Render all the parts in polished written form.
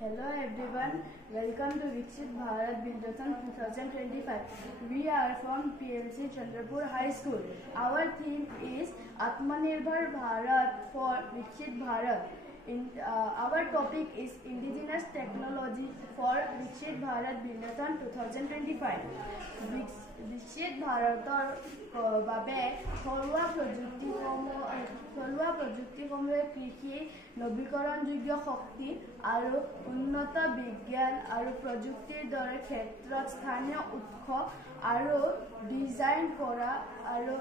Hello everyone, welcome to Viksit Bharat Bindasan 2025. We are from PLC Chandrapur High School. Our theme is Atmanirbhar Bharat for Viksit Bharat. Our topic is Indigenous Technology for Viksit Bharat Bindasan 2025. Viksit Bharator বাবে ঘৰুৱা প্ৰযুক্তিসমূহে কৃষি নৱীকৰণযোগ্য শক্তি আৰু উন্নত বিজ্ঞান আৰু প্ৰযুক্তিৰ দৰে ক্ষেত্ৰত স্থানীয় উৎস আৰু ডিজাইন কৰা আৰু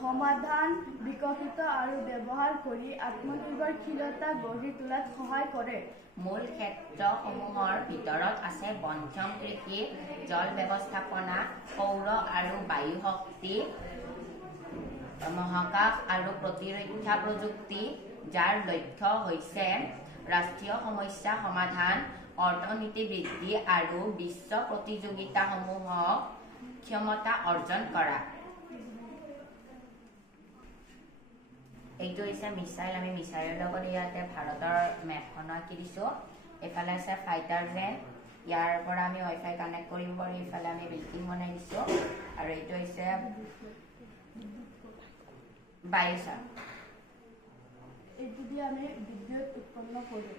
সমাধান বিকশিত আৰু ব্যৱহাৰ কৰি আত্মনিৰ্ভৰশীলতা গঢ়ি তোলাত সহায় কৰে। মূল ক্ষেত্ৰসমূহৰ ভিতৰত আছে বনক্ষম কৃষি, জল ব্যৱস্থাপনা, সৌৰ আৰু বায়ু শক্তি, মহাকাশ আৰু প্ৰতিৰক্ষা প্ৰযুক্তি, যাৰ লক্ষ্য হৈছে ৰাষ্ট্ৰীয় সমস্যা সমাধান, অৰ্থনীতি বৃদ্ধি আৰু বিশ্ব প্ৰতিযোগিতাসমূহক ক্ষমতা অৰ্জন কৰা। এইটো হৈছে মিছাইল। আমি মিছাইলৰ লগত ইয়াতে ভাৰতৰ মেপখন আঁকি দিছোঁ। এইফালে আছে ফাইটাৰ জেন, ইয়াৰ পৰা আমি ৱাইফাই কানেক্ট কৰিব পাৰোঁ। এইফালে আমি বিল্ডিং বনাই দিছোঁ আৰু এইটো হৈছে বায়ুচাৰ। এইটো দিয়ে আমি বিদ্যুৎ উৎপন্ন কৰোঁ।